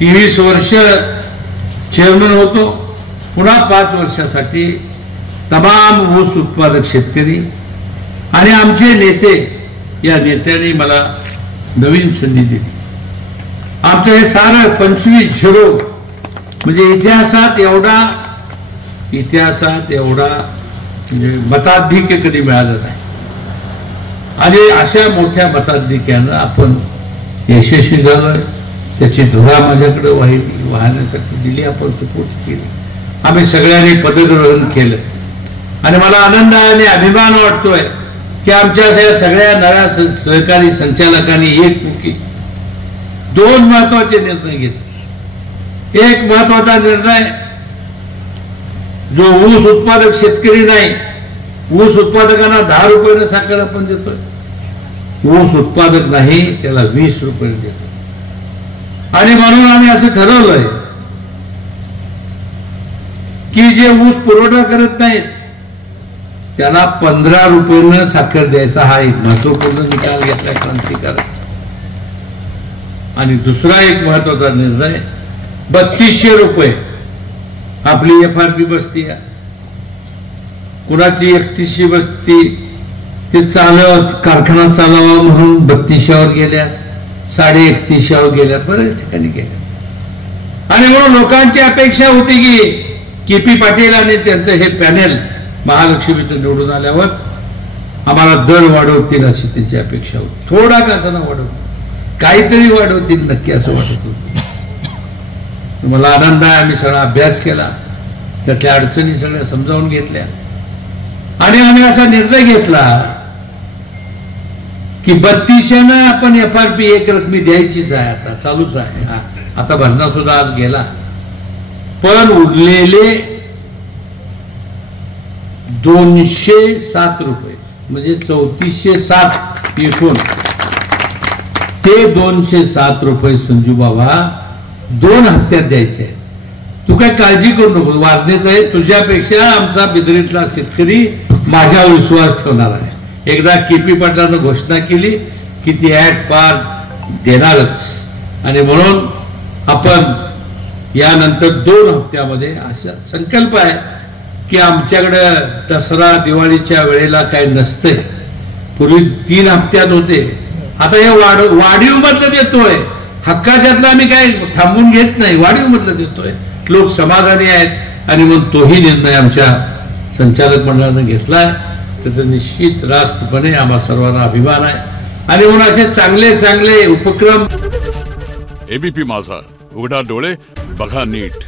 23 वर्ष चेअरमन होतो, पुन्हा 5 वर्षासाठी तमाम ऊस उत्पादक शेतकरी आणि आमचे नेते, या नेत्यांनी मला नवीन संधी दिली. आमचं हे सारं 25-0 म्हणजे इतिहासात एवढा म्हणजे मताधिक्य कधी मिळालं नाही. आणि अशा मोठ्या मताधिक्यानं आपण यशस्वी झालोय. त्याची धुरा माझ्याकडे वाहण्यासाठी दिली, आपण सुपूर्द केली. आम्ही सगळ्यांनी पदग्रहण केलं आणि मला आनंद आहे आणि अभिमान वाटतोय की आमच्या सगळ्या नव्या सहकारी संचालकांनी एकमुखी 2 महत्वाचे निर्णय घेतले. एक महत्वाचा निर्णय, जो ऊस उत्पादक शेतकरी नाही, ऊस उत्पादकांना 10 रुपयाने साखर आपण देतोय, ऊस उत्पादक नाही त्याला 20 रुपये देतो. आणि म्हणून आम्ही असं ठरवलंय की जे ऊस पुरवठा करत नाहीत त्याला 15 रुपयानं साखर द्यायचा, हा एक महत्वपूर्ण निकाल घेतला क्रांतिकारक. आणि दुसरा एक महत्वाचा निर्णय, 3200 रुपये आपली FRP बसती, कुणाची 3100 बसती. ते कारखाना चालवा म्हणून 3200 गेल्या, 3150 गेल्या, बऱ्याच ठिकाणी गेल्या. आणि म्हणून लोकांची अपेक्षा होती की KP पाटील आणि त्यांचं हे पॅनेल महालक्ष्मीचं निवडून आल्यावर आम्हाला दर वाढवतील अशी त्यांची अपेक्षा होती. थोडा का असं ना वाढवतील, काहीतरी वाढवतील नक्की असं वाटत होतं. मला आनंद आहे, आम्ही सगळा अभ्यास केला, त्यातल्या अडचणी सगळ्या समजावून घेतल्या आणि आम्ही असा निर्णय घेतला की 3200 आपण FRP एक रकमी द्यायचीच आहे. आता चालूच आहे, आता भरणा सुद्धा आज गेला. पण उरलेले 207 रुपये म्हणजे 3407 इथून ते 207 रुपये संजू बाबा 2 हप्त्यात द्यायचे आहेत. तू काय काळजी करू नको, वाजण्याचं आहे. तुझ्यापेक्षा आमचा बिदरीतला शेतकरी माझ्यावर विश्वास ठेवणार आहे. एकदा KP पाटलानं घोषणा केली की ती ॲट पार देणारच. आणि म्हणून आपण यानंतर 2 हप्त्यामध्ये असा संकल्प आहे की आमच्याकडे दसरा दिवाळीच्या वेळेला काही नसते. पूर्वी 3 हप्त्यात होते, आता हे वाढीव मधलं देतोय. हक्काच्यातलं आम्ही काय थांबून घेत नाही, वाढीव मधलं देतोय. लोक समाधानी आहेत आणि मग तोही निर्णय आमच्या संचालक मंडळानं घेतलाय. त्याचं निश्चित रास्तपणे आम्हा सर्वांना अभिमान आहे. आणि म्हणून असे चांगले चांगले उपक्रम. ABP माझा, उघडा डोळे बघा नीट.